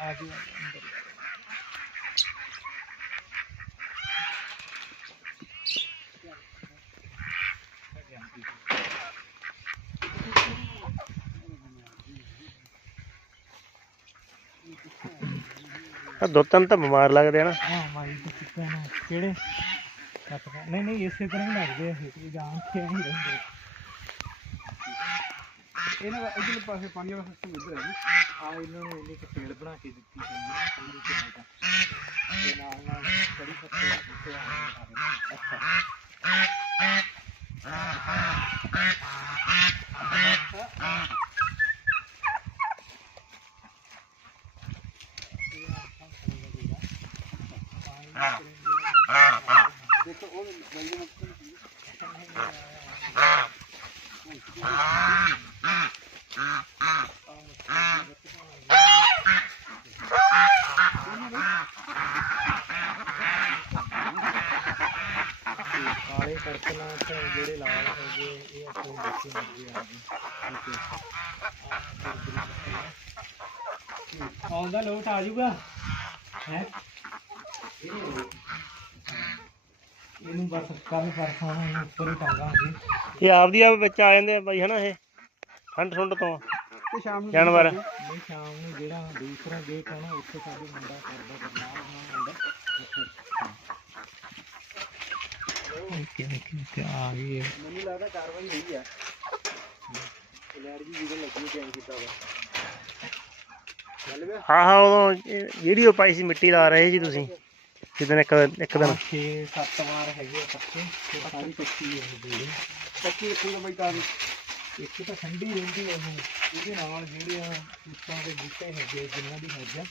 ਆ ਜੀ ਅੰਦਰ ਦੋ ਤਿੰਨ ਤਾਂ ਬਿਮਾਰ ਲੱਗਦੇ ਆ ਨਾ। ਹਾਂ, ਮਾਈ ਕਿਹੜੇ? ਨਹੀਂ ਨਹੀਂ, ਇਸੇ ਤਰ੍ਹਾਂ ਹੀ ਲੱਗਦੇ ਆ, ਇਹ ਜਾਣ ਕੇ ਹੀ ਰਹਿੰਦੇ ਇਹਨਾਂ ਦਾ ਇਧਰਲੇ ਪਾਸੇ ਪਾਣੀ ਵਾਲਾ ਸਿਸਟਮ ਇੱਧਰ ਹੈ ਜੀ। ਆ ਇਹਨਾਂ ਨੂੰ ਇੰਨੀ ਕੁ ਪੇੜ ਬਣਾ ਕੇ ਦਿੱਤੀ ਹੈ ਪੂਰੀ ਤਰ੍ਹਾਂ ਦਾ ਤੇ ਨਾਲ ਨਾਲ ਕੜੀ ਪੱਤੇ ਬੂਟੇ ਆ ਰਹੇ ਨੇ ਅੱਛਾ ਦੇਖੋ ਉਹ ਬੰਦੇ ਨੂੰ ਕਾਲੇ ਕਰਕਨਾ ਤੇ ਜਿਹੜੇ ਲਾਲ ਹੈਗੇ ਇਹ ਆਪਣੀ ਦੇਖੀ ਮਰਜ਼ੀ ਆ। ਗਈ ਆਉਂਦਾ ਲੋਟ ਆ ਜਾਊਗਾ। ਹੈ? ਇਹਨੂੰ ਬਸ ਕੱਲ ਪਰਸੋਂ ਨੂੰ ਇਹਨੂੰ ਉੱਪਰ ਹੀ ਟੰਗਾਂਗੇ ਇਹ ਆਪਦੀ ਆਪ ਵਿੱਚ ਆ ਜਾਂਦੇ ਆ ਬਾਈ ਹਨਾ ਇਹ? ਠੰਡ ਠੁੰਡ ਤੋਂ। ਤੇ ਸ਼ਾਮ ਨੂੰ ਜਾਨਵਰ। ਨਹੀਂ ਸ਼ਾਮ ਨੂੰ ਜਿਹੜਾ ਦੂਸਰਾ ਗੇਟ ਹੈ ਨਾ ਉੱਥੇ ਸਾਡੇ ਮੁੰਡਾ ਕਰਦਾ ਹੋਣਾ ਮੁੰਡਾ ਓਕੇ ਓਕੇ ਓਕੇ ਆ ਗਈ ਹੈ ਮੈਨੂੰ ਲੱਗਦਾ ਕਾਰਵਾਈ ਹੋਈ ਹੈ ਲੈਟ ਜੀ ਜਿਹਦੇ ਲੱਗੀ ਚੈਨ ਕੀਤਾ ਵਾ। ਚੱਲ ਗਿਆ। ਹਾਂ ਹਾਂ ਉਦੋਂ ਵੀਡੀਓ ਪਾਈ ਸੀ ਮਿੱਟੀ ਲਾ ਰਹੇ ਜੀ ਤੁਸੀਂ। ਜਿੱਦਣ ਇੱਕ ਇੱਕ ਦਿਨ। 6-7 ਵਾਰ ਹੈਗੇ ਆ ਪੱਕੇ ਤੇ ਸਾਰੀ ਕੱਚੀ ਹੈ ਕੱਚੀ ਰੱਖੂਗਾ ਬਈ ਤਾਂ ਇੱਕ ਤਾਂ ਠੰਡੀ ਰਹਿੰਦੀ ਹੈ ਉਹ। ਇਹਦੇ ਨਾਲ ਜਿਹੜੇ ਆ ਫੁੱਟਾਂ ਦੇ ਬੂਟੇ ਹੈਗੇ ਜਿਨ੍ਹਾਂ ਦੀ ਮੱਝ ਆ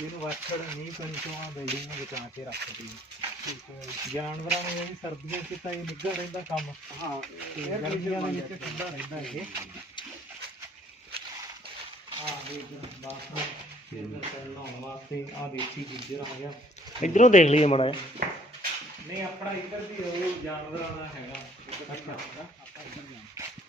ਇਹਨੂੰ ਵਾਛੜ ਨਹੀਂ ਪੈਣੀ ਤੋਂ ਆ ਬਿਲਡਿੰਗ ਨੂੰ ਬਚਾ ਕੇ ਰੱਖਦੀ ਹੈ ਠੀਕ ਹੈ ਜਾਨਵਰਾਂ ਨੂੰ ਇਹ ਵੀ ਸਰਦੀਆਂ 'ਚ ਤਾਂ ਇਹ ਨਿੱਘਾ ਰਹਿੰਦਾ ਕੰਮ। ਹਾਂ ਇਹ ਗਰਮੀਆਂ ਦੇ ਵਿੱਚ ਠੰਡਾ ਰਹਿੰਦਾ ਇਹ। ਆ ਦੇ ਬਾਥਰੂਮ ਤੇ ਨਹਾਉਣ ਵਾਸਤੇ ਆ ਦੇਸੀ ਗੀਜ਼ਰ ਆ ਗਿਆ। ਇਧਰੋਂ ਦੇਖ ਲਈਏ ਮੜਾ ਨਹੀਂ ਆਪਣਾ ਇੱਧਰ ਵੀ ਉਹ ਜਾਨਵਰਾਂ ਦਾ ਹੈਗਾ। ਅੱਛਾ। ਆਪਾਂ ਇੱਧਰ ਜਾਣਾ।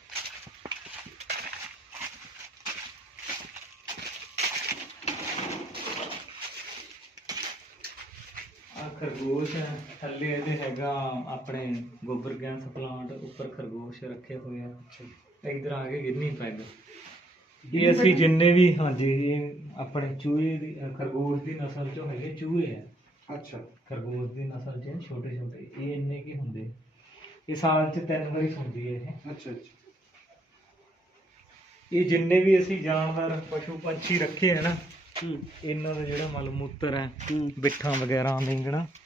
ਆ ਖਰਗੋਸ਼ ਹੈ। ਥੱਲੇ ਇਹਦੇ ਹੈਗਾ ਆਪਣੇ ਗੋਬਰ ਗੈਸ ਪਲਾਂਟ ਉੱਪਰ ਖਰਗੋਸ਼ ਰੱਖੇ ਹੋਏ ਆ। ਇਧਰ ਆ ਕੇ ਗਿਰਨੀ ਪੈਗ ਇਹ ਅਸੀਂ ਜਿੰਨੇ ਵੀ ਹਾਂਜੀ ਇਹ ਆਪਣੇ ਚੂਹੇ ਦੀ ਅ, ਖਰਗੋਸ਼ ਦੀ ਨਸਲ ਚੋਂ ਹੈਗੇ ਚੂਹੇ ਆ। ਅੱਛਾ। ਖਰਗੋਸ਼ ਦੀ ਨਸਲ ਚ ਛੋਟੇ ਛੋਟੇ ਇਹ ਇੰਨੇ ਕੀ ਹੁੰਦੇ। ਇਹ ਸਾਲ ਚ ਤਿੰਨ ਵਾਰੀ ਹੁੰਦੀ ਹੈ ਇਹ। ਅੱਛਾ ਅੱਛਾ। ਇਹ ਜਿੰਨੇ ਵੀ ਅਸੀਂ ਜਾਨਵਰ ਪਸ਼ੂ ਪੰਛੀ ਰੱਖੇ ਆ ਨਾ ਹੂੰ ਇਹਨਾਂ ਦਾ ਜਿਹੜਾ ਮਲ ਮੂਤਰ ਹੈ ਬਿੱਠਾਂ ਵਗੈਰਾ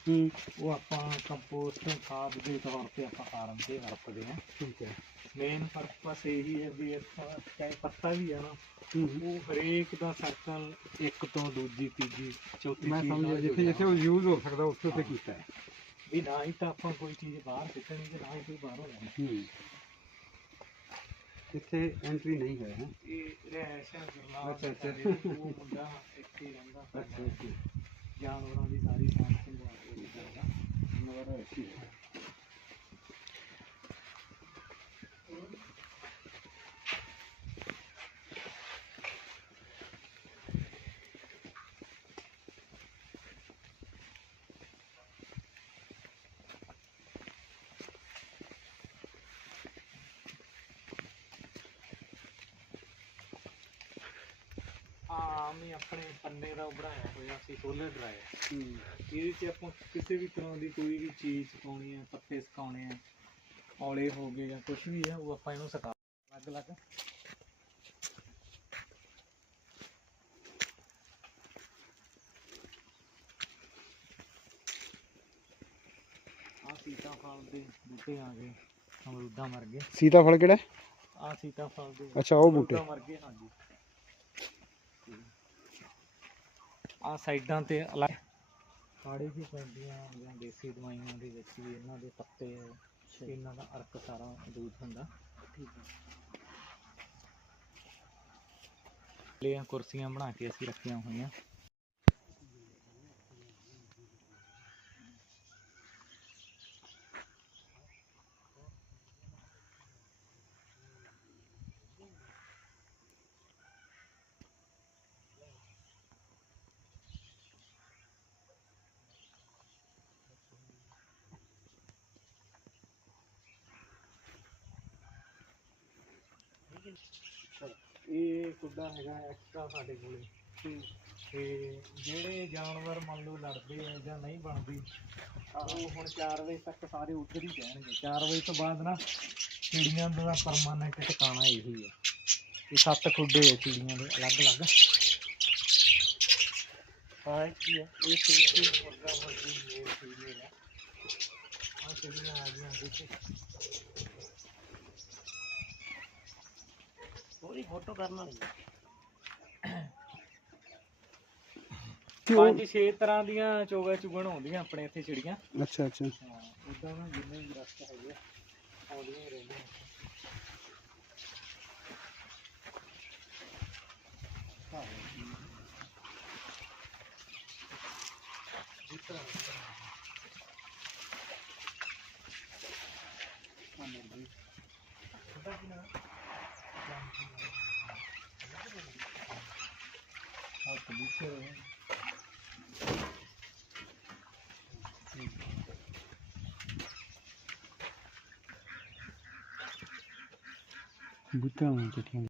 ਹੂੰ। ਉਹ ਆਪਾਂ ਕੰਪੋਸਟ ਖਾਦ ਦੇ ਤੌਰ ਤੇ ਆਪਾਂ ਫਾਰਮ ਤੇ ਵਰਤਦੇ ਹਾਂ। ਠੀਕ ਹੈ। ਮੇਨ ਪਰਪਸ ਇਹੀ ਹੈ ਵੀ ਇਸ ਚਾਹੇ ਪੱਤਾ ਵੀ ਹੈ ਨਾ ਉਹ ਹਰੇਕ ਦਾ ਸਰਕਲ ਇੱਕ ਤੋਂ ਦੂਜੀ ਤੀਜੀ ਚੌਥੀ ਮੈਂ ਚੀਜ਼ ਸਮਝ ਨਾਲ ਜਿੱਥੇ ਜੁੜਿਆ ਜਿੱਥੇ ਉਹ ਯੂਜ਼ ਹੋ ਸਕਦਾ ਉੱਥੇ ਉੱਥੇ ਕੀਤਾ ਹੈ। ਵੀ ਨਾ ਹੀ ਤਾਂ ਆਪਾਂ ਕੋਈ ਚੀਜ਼ ਬਾਹਰ ਸਿੱਟਣੀ ਤੇ ਨਾ ਹੀ ਕੋਈ ਬਾਹਰੋਂ ਲੈਣੀ। ਇੱਥੇ ਐਂਟਰੀ ਨਹੀਂ ਹੈ ਹੈਂ? ਇਹ ਰਹਿਸ਼ ਹੈ ਗੁਰਨਾਮ ਅੱਛਾ, ਅੱਛਾ। ਸਾਡੇ ਉਹ ਮੁੰਡਾ ਇੱਥੇ ਹੀ ਰਹਿੰਦਾ ਅੱਛਾ ਅੱਛਾ ਜਾਨਵਰਾਂ ਦੀ ਸਾਰੀ ਸਾਂਭ ਸੰਭਾਲ ਉਹ ਕਰਦਾ ਨਵਾਂ ਹੈ ਆਮ ਹੀ ਆਪਣੇ ਪੰਨੇ ਦਾ ਬਣਾਇਆ ਹੋਇਆ ਸੀ ਸੋਲਰ ਡਰਾਇਰ ਹੂੰ। ਇਹਦੇ 'ਚ ਆਪਾਂ ਕਿਸੇ ਵੀ ਤਰ੍ਹਾਂ ਦੀ ਕੋਈ ਵੀ ਚੀਜ਼ ਸੁਕਾਉਣੀ ਹੈ ਪੱਤੇ ਸੁਕਾਉਣੇ ਆ ਔਲੇ ਹੋ ਗਏ ਜਾਂ ਕੁਝ ਵੀ ਹੈ ਉਹ ਆਪਾਂ ਇਹਨੂੰ ਸੁਕਾ ਅਲੱਗ ਅਲੱਗ ਆ ਸੀਤਾਫਲ ਦੇ ਬੂਟੇ ਆ ਗਏ ਅਮਰੂਦਾਂ ਮਰ ਗਏ ਸੀਤਾਫਲ ਕਿਹੜਾ? ਆ ਸੀਤਾਫਲ ਦੇ ਅੱਛਾ ਉਹ ਬੂਟੇ। ਅਮਰੂਦਾਂ ਮਰ ਗਏ ਹਾਂਜੀ। ਆ ਸਾਈਡਾਂ ਤੇ ਅਲੱਗ ਕਾੜੇ ਵੀ ਪੈਂਦੀਆਂ ਜਾਂ ਦੇਸੀ ਦਵਾਈਆਂ ਦੇ ਵਿੱਚ ਵੀ ਇਹਨਾਂ ਦੇ ਪੱਤੇ ਇਹਨਾਂ ਦਾ ਅਰਕ ਸਾਰਾ ਦੂਰ ਹੁੰਦਾ। ਠੀਕ ਹੈ। ਲਿਆ ਕੁਰਸੀਆਂ ਬਣਾ ਕੇ ਅਸੀਂ ਰੱਖੀਆਂ ਹੋਈਆਂ। ਇਹ ਕੁੱਡਾ ਹੈਗਾ ਐਕਸਟਰਾ ਸਾਡੇ ਕੋਲੇ। ਤੇ ਜਿਹੜੇ ਜਾਨਵਰ ਮੰਨ ਲਓ ਲੜਦੇ ਆ ਜਾਂ ਨਹੀਂ ਬਣਦੀ ਉਹ ਹੁਣ 4 ਵਜੇ ਤੱਕ ਸਾਰੇ ਉੱਧਰ ਹੀ ਰਹਿਣਗੇ। 4 ਵਜੇ ਤੋਂ ਬਾਅਦ ਨਾ ਚਿੜੀਆਂ ਦਾ ਪਰਮਾਨੈਂਟ ਟਿਕਾਣਾ ਇਹੀ ਹੈ ਇਹ ਸੱਤ ਖੁੱਡੇ ਆ ਚਿੜੀਆਂ ਦੇ, ਅਲੱਗ-ਅਲੱਗ। ਹਾਂ ਕੀ ਹੈ ਇਹ ਸਿਲਕੀ ਮੁਰਗਾ ਮੁਰਗੀ ਮੇਲ ਫੀਮੇਲ ਹੈ ਆ ਚਿੜੀਆਂ ਆ ਗਈਆਂ, ਦੇਖੋ। ਪੂਰੀ ਫੋਟੋ ਕਰਨਾ ਨਹੀਂ। ਪੰਜ ਛੇ ਤਰ੍ਹਾਂ ਦੀਆਂ ਚੋਗਾ ਚੁਗਣ ਆਉਂਦੀਆਂ ਆਪਣੇ ਇੱਥੇ ਚਿੜੀਆਂ। ਅੱਛਾ ਅੱਛਾ। ਉਦਾਂ ਨਾ ਜਿੰਨੇ ਵੀ ਰਸਤੇ ਹੈਗੇ ਆ, ਆਉਂਦੀਆਂ ਹੀ ਰਹਿੰਦੀਆਂ। ਹਾਂ ਜਿਸ ਤਰ੍ਹਾਂ ਪਤਾ ਕੀ ਨਾ ਆ ਕਬੂਤਰ ਬੁੱਤਾ ਨੂੰ ਚਟੀਆਂ